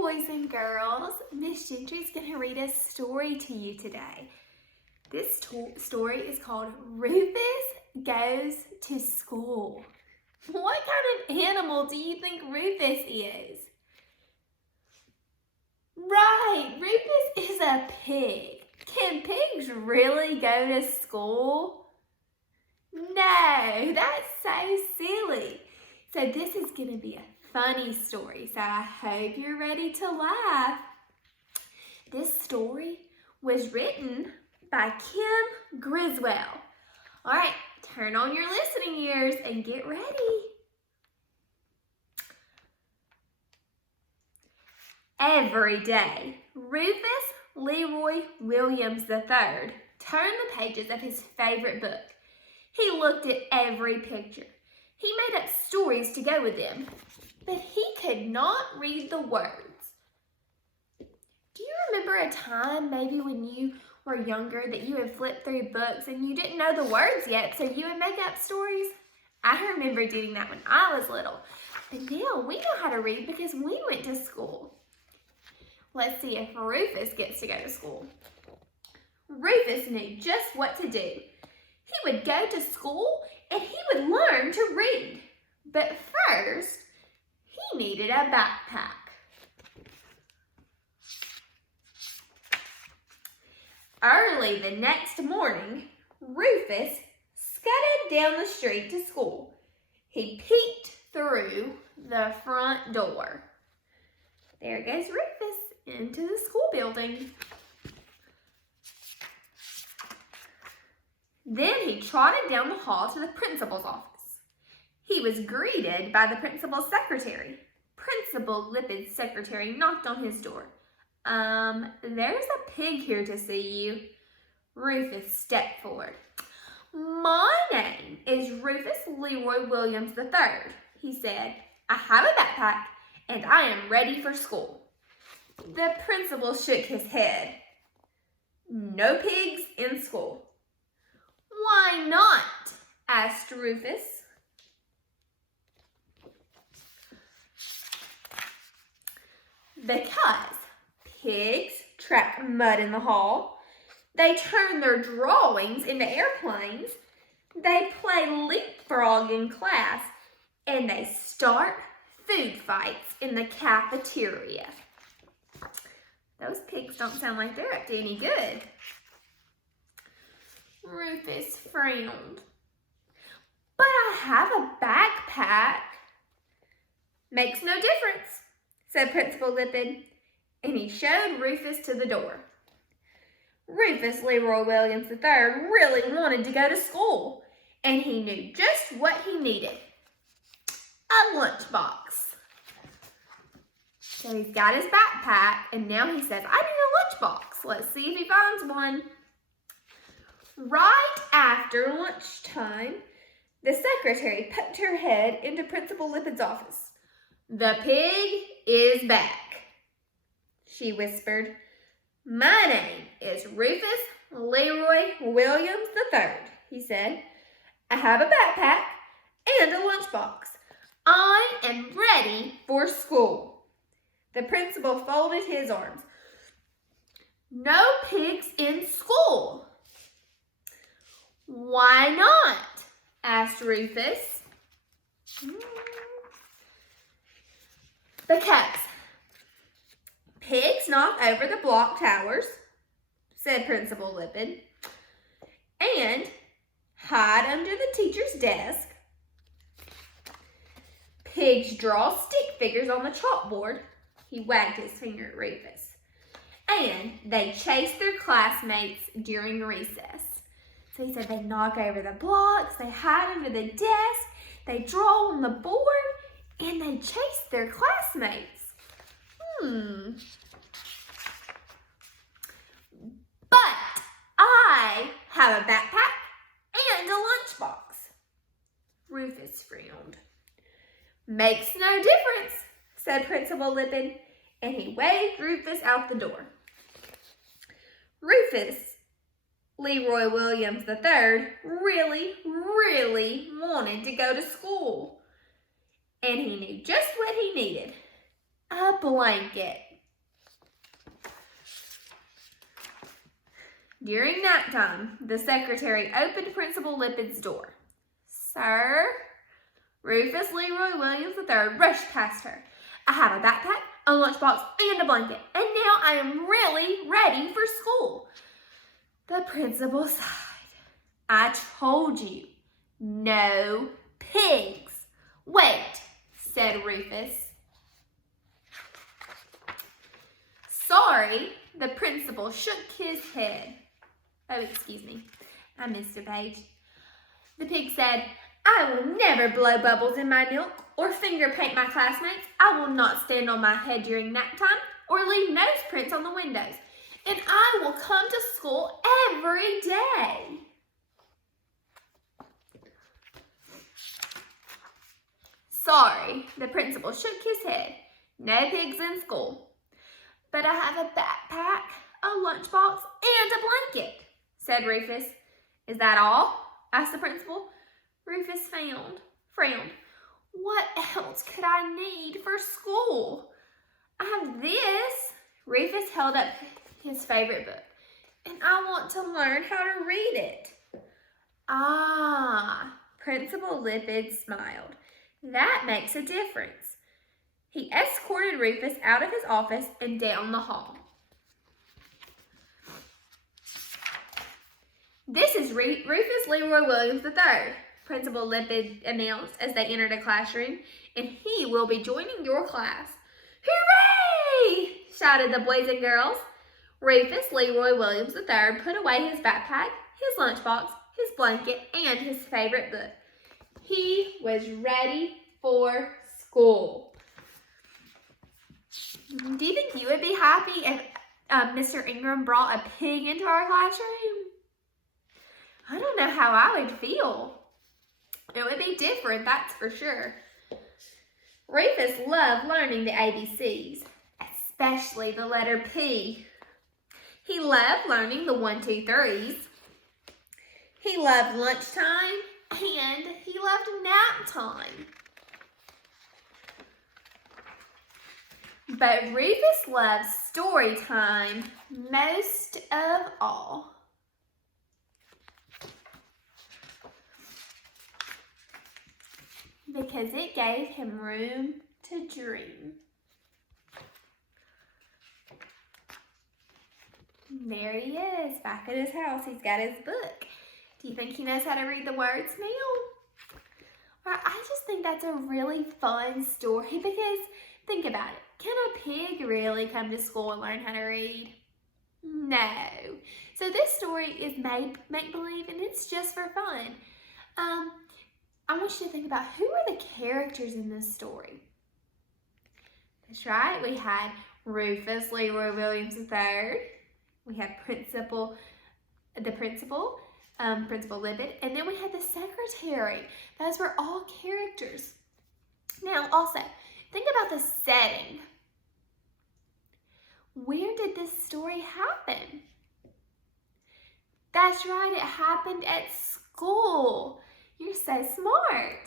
boys and girls. Miss Gentry's going to read a story to you today. This story is called Rufus Goes to School. What kind of animal do you think Rufus is? Right, Rufus is a pig. Can pigs really go to school? No, that's so silly. So this is going to be a funny story, so I hope you're ready to laugh. This story was written by Kim Griswell. All right, turn on your listening ears and get ready. Every day, Rufus Leroy Williams III turned the pages of his favorite book. He looked at every picture. He made up stories to go with them, but he could not read the words. Do you remember a time maybe when you were younger that you had flipped through books and you didn't know the words yet, so you would make up stories? I remember doing that when I was little, but now we know how to read because we went to school. Let's see if Rufus gets to go to school. Rufus knew just what to do. He would go to school and he would learn to read. But first, he needed a backpack. Early the next morning, Rufus scudded down the street to school. He peeked through the front door. There goes Rufus into the school building. Then he trotted down the hall to the principal's office. He was greeted by the principal's secretary. Principal Lipid's secretary knocked on his door. There's a pig here to see you. Rufus stepped forward. My name is Rufus Leroy Williams III, he said. I have a backpack and I am ready for school. The principal shook his head. No pigs in school. Why not? Asked Rufus. Because pigs track mud in the hall, they turn their drawings into airplanes, they play leapfrog in class, and they start food fights in the cafeteria. Those pigs don't sound like they're up to any good. Rufus frowned. But I have a backpack. Makes no difference, said Principal Lipid, and he showed Rufus to the door. Rufus Leroy Williams III really wanted to go to school, and he knew just what he needed. A lunchbox. So he's got his backpack, and now he says, I need a lunchbox. Let's see if he finds one. Right after lunchtime, the secretary poked her head into Principal Lipid's office. The pig is back, she whispered. My name is Rufus Leroy Williams III, he said. I have a backpack and a lunchbox. I am ready for school. The principal folded his arms. No pigs in school. Why not? Asked Rufus. Because pigs knock over the block towers, said Principal Lipid, and hide under the teacher's desk. Pigs draw stick figures on the chalkboard. He wagged his finger at Rufus. And they chase their classmates during recess. So he said they knock over the blocks, they hide under the desk, they draw on the board, and they chase their classmates. But I have a backpack and a lunchbox. Rufus frowned. Makes no difference, said Principal Lipid, and he waved Rufus out the door. Rufus Leroy Williams III really wanted to go to school. And he knew just what he needed. A blanket. During nap time, the secretary opened Principal Lipid's door. Sir? Rufus Leroy Williams III rushed past her. I have a backpack, a lunchbox, and a blanket, and now I am really ready for school. The principal sighed. I told you, no pigs. Wait, said Rufus. Sorry, the principal shook his head. Oh, excuse me, I missed a page. The pig said, I will never blow bubbles in my milk or finger paint my classmates. I will not stand on my head during nap time or leave nose prints on the windows. And I will come to school every day. Sorry, the principal shook his head. No pigs in school. But I have a backpack, a lunchbox, and a blanket, said Rufus. Is that all? Asked the principal. Rufus frowned. What else could I need for school? I have this. Rufus held up his favorite book. And I want to learn how to read it. Ah, Principal Lipid smiled. That makes a difference. He escorted Rufus out of his office and down the hall. This is Rufus Leroy Williams III, Principal Lipid announced as they entered a classroom, and he will be joining your class. Hooray! Shouted the boys and girls. Rufus Leroy Williams III put away his backpack, his lunchbox, his blanket, and his favorite book. He was ready for school. Do you think you would be happy if Mr. Ingram brought a pig into our classroom? I don't know how I would feel. It would be different, that's for sure. Rufus loved learning the ABCs, especially the letter P. He loved learning the 1, 2, 3s. He loved lunchtime, and he loved nap time. But Rufus loved story time most of all. Because it gave him room to dream. There he is, back at his house. He's got his book. Do you think he knows how to read the words now? I just think that's a really fun story because think about it. Can a pig really come to school and learn how to read? No. So this story is make-believe and it's just for fun. I want you to think about who are the characters in this story. That's right. We had Rufus Leroy Williams III. We had Principal Lipid, and then we had the secretary. Those were all characters. Now, also, think about the setting. Where did this story happen? That's right, it happened at school. You're so smart.